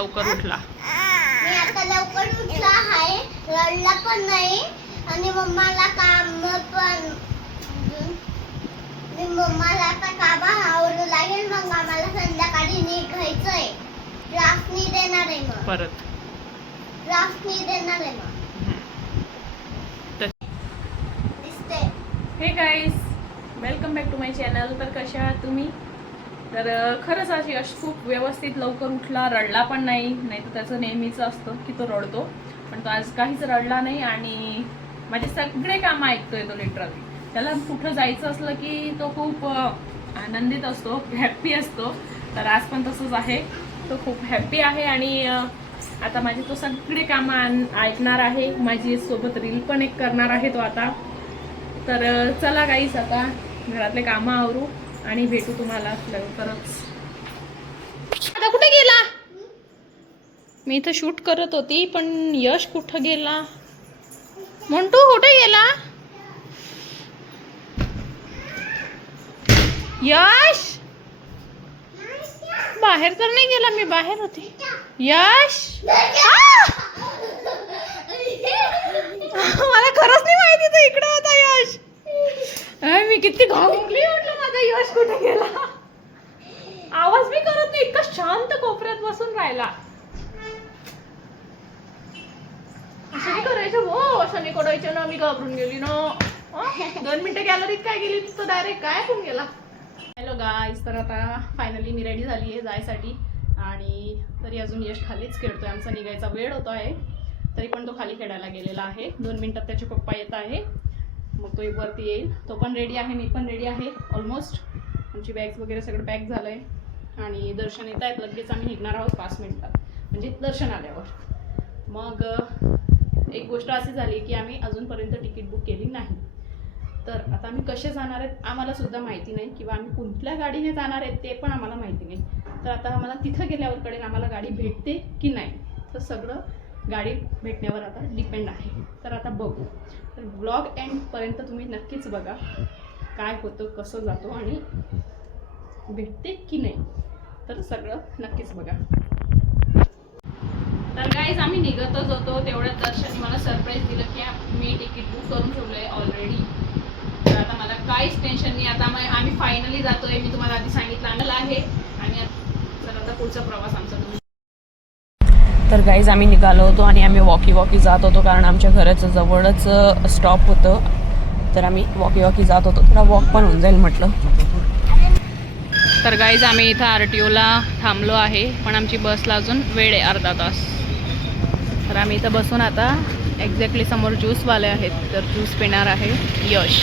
लवकर उठला. मी आता लवकर उठला आहे, रडला पण नाही आणि मम्माला काम पण मम्माला आता काम आवरू लागेल. मग आम्हाला संध्याकाळी निघायचंय. ड्राफ्टनी देणार आहे मग परत ड्राफ्टनी देणार आहे मग दिसते. Hey guys, welcome back to my channel. तर कशा आहात तुम्ही? तर खरंच आज यश खूप व्यवस्थित लवकर उठला, रडला पण नाही. तर त्याचं नेहमीच असतं की तो रडतो, पण तो आज काहीच रडला नाही आणि माझे सगळे कामं ऐकतोय तो लिटरली. त्याला कुठं जायचं असलं की तो खूप आनंदित असतो, हॅप्पी असतो. तर आज पण तसंच आहे, तो खूप हॅप्पी आहे आणि आता माझी तो सगळे कामं ऐकणार आहे. माझी सोबत रील पण एक करणार आहे तो आता. तर चला गाईस, आता घरातले कामं आवरू आणि भेटू तुम्हाला लवकरच. आता कुठे गेला? मी इथं शूट करत होती, पण यश कुठं गेला? मोंटू कुठे गेला? यश बाहेर तर नाही गेला, मी बाहेर होती. यश मला खरंच नाही माहिती तू इकडे होता. यश, मी किती घाबरली, म्हटलं माझा यश कुठे गेला. आवाज मी करत नाही, इतका शांत कोपऱ्यात बसून राहिला. असं नाही करायचं हो, असं नाही करायचं ना. मी घाबरून गेली ना. 2 मिनिटं गॅलरीत काय गेली तर डायरेक्ट काय होऊन गेला. हॅलो गाईज, तर आता फायनली मी रेडी झाली आहे जायसाठी आणि तरी अजून यश खालीच खेळतोय. आमचा निघायचा वेळ होतो आहे, तरी पण तो खाली खेळायला गेलेला आहे. 2 मिनिटात त्याचे पप्पा येत आहे, मग तो वरती येईल. तो पण रेडी आहे, मी पण रेडी आहे ऑलमोस्ट. आमची बॅग्स वगैरे सगळं पॅक झालं आहे आणि दर्शन येत आहेत. लगेच आम्ही निघणार आहोत 5 मिनिटात, म्हणजे दर्शन आल्यावर. मग एक गोष्ट अशी झाली की आम्ही अजूनपर्यंत तिकीट बुक केली नाही. तर आता आम्ही कसे जाणार आहेत आम्हाला सुद्धा माहिती नाही, किंवा आम्ही कुठल्या गाडीने जाणार आहेत ते पण आम्हाला माहिती नाही. तर आता आम्हाला तिथं गेल्यावर कळेल आम्हाला गाडी भेटते की नाही. तर सगळं गाडी भेटण्यावर आता डिपेंड आहे. तर आता बघू. तर ब्लॉग एंडपर्यंत तुम्ही नक्कीच बघा काय होतं, कसं जातो आणि भेटते की नाही. तर सगळं नक्कीच बघा. तर गाईज, आम्ही निघतच होतो तेवढ्यात दर्शनने मला सरप्राईज दिलं की मी तिकीट बुक करून ठेवलं आहे ऑलरेडी. तर आता मला काहीच टेन्शन नाही. आता आम्ही फायनली जातोय. मी तुम्हाला आधी सांगितलं आहे आणि तर आता पुढचा प्रवास आमचा. तर गाईज, आम्ही निघालो होतो आणि आम्ही वॉकी जात होतो, कारण आमच्या घराच्या जवळच स्टॉप होतं. तर आम्ही वॉकी जात होतो, थोडा वॉक पण होऊन जाईल म्हटलं. तर गाईज, आम्ही इथं RTOला थांबलो आहे, पण आमची बसला अजून वेळ आहे, अर्धा तास. तर आम्ही इथं बसून आता एक्झॅक्टली समोर ज्यूसवाले आहेत, तर ज्यूस पिणार आहे यश.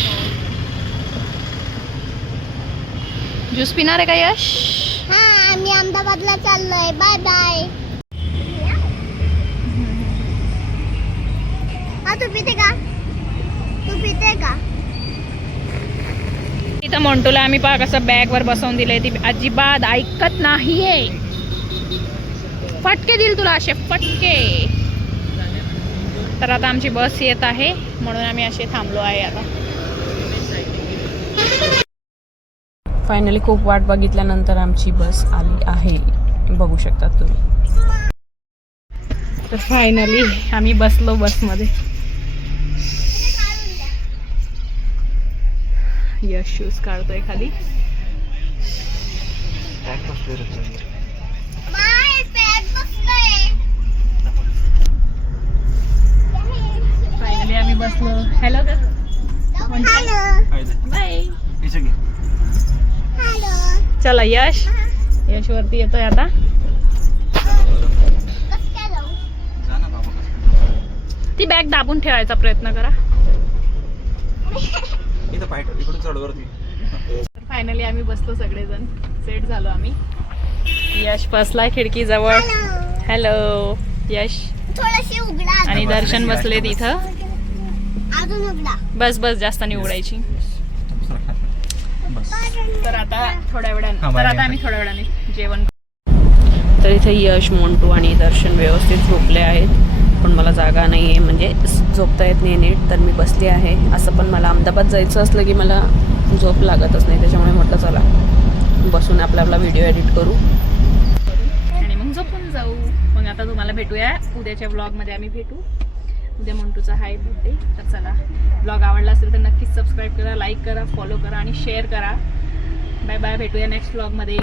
ज्यूस पिणार आहे का यश? हा, आम्ही अहमदाबादला चाललोय. Bye bye. हा, तू पिते का? तू पिते का? इथं मोंटूला आम्ही पहा कसं बॅगवर बसवून दिलंय. ती अजिबात ऐकत नाहीये. फटके दिल तुला, असे फटके. तर आता आमची बस येत आहे, म्हणून आम्ही असे थांबलो आहे. आता फायनली खूप वाट बघितल्यानंतर आमची बस आली आहे, बघू शकतात तुम्ही. तर फायनली आम्ही बसलो बसमध्ये. यश शूज काढतोय खाली. फायनली आम्ही बसलो. हॅलो कर. बाय. चला यश वरती येतोय आता. ती बॅग दाबून ठेवायचा प्रयत्न करा. फायनली आम्ही बसलो, सगळेजण सेट झालो आम्ही. यश बसलाय खिडकी जवळ. हॅलो यश. थोडीशी उघडा आणि दर्शन बसले तिथं. अजून उघडा. बस जास्त नाही उघडायची. तर आता आम्ही थोड्या वेळाने जेवण. तर इथे यश, मोंटू आणि दर्शन व्यवस्थित झोपले आहेत, पण मला जागा नाही आहे, म्हणजे झोपता येत नाही नीट. तर मी बसली आहे. असं पण मला अहमदाबाद जायचं असलं की मला झोप लागतच नाही, त्याच्यामुळे म्हटलं चला बसून आपला व्हिडिओ एडिट करू आणि मग झोपून जाऊ. आता तुम्हाला भेटूया उद्याच्या व्लॉगमध्ये. आम्ही भेटू उद्या. मंटूचा हाय बर्थडे. तर चला, ब्लॉग आवडला असेल तर नक्कीच सबस्क्राईब करा, लाईक करा, फॉलो करा आणि शेअर करा. Bye bye. भेटूया नेक्स्ट व्लॉगमध्ये.